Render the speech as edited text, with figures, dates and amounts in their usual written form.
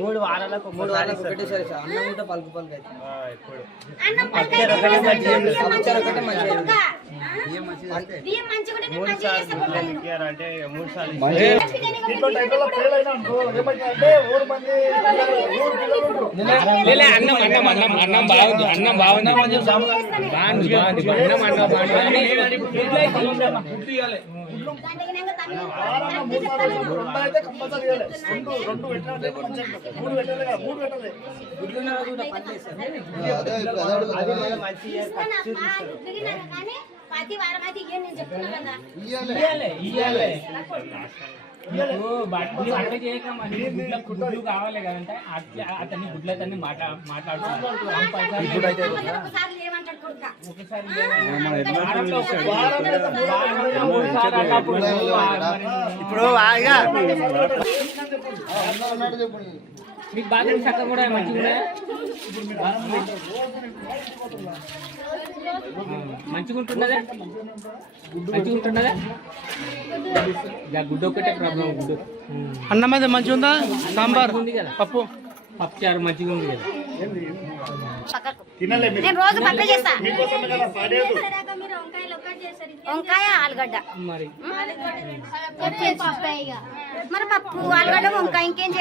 మూడు వారాలకు ఒకటేసారి అన్నం కూడా పలుకు పలుకు అన్నం బాగుంది, అన్నం బాగుంది, గుడ్లు కావాలి కదంటే అతన్ని గుడ్లతన్ని మాట్లాడుతున్నాడు. ఇప్పుడు మీకు బాత్రూమ్ చక్క కూడా మంచిగా మంచిగుంటున్నదా? మంచిగుంటున్నదా? గుడ్డు ఒకటే ప్రాబ్లం. గుడ్డు అన్నం అయితే మంచిగా ఉందా? సాంబార్ ఉంది కదా, పప్పు చారు మంచిగా ఉంది కదా. వంకాయ ఆలుగడ్డ మరి పప్పు ఆలుగడ్డ వంకాయ ఇంకేం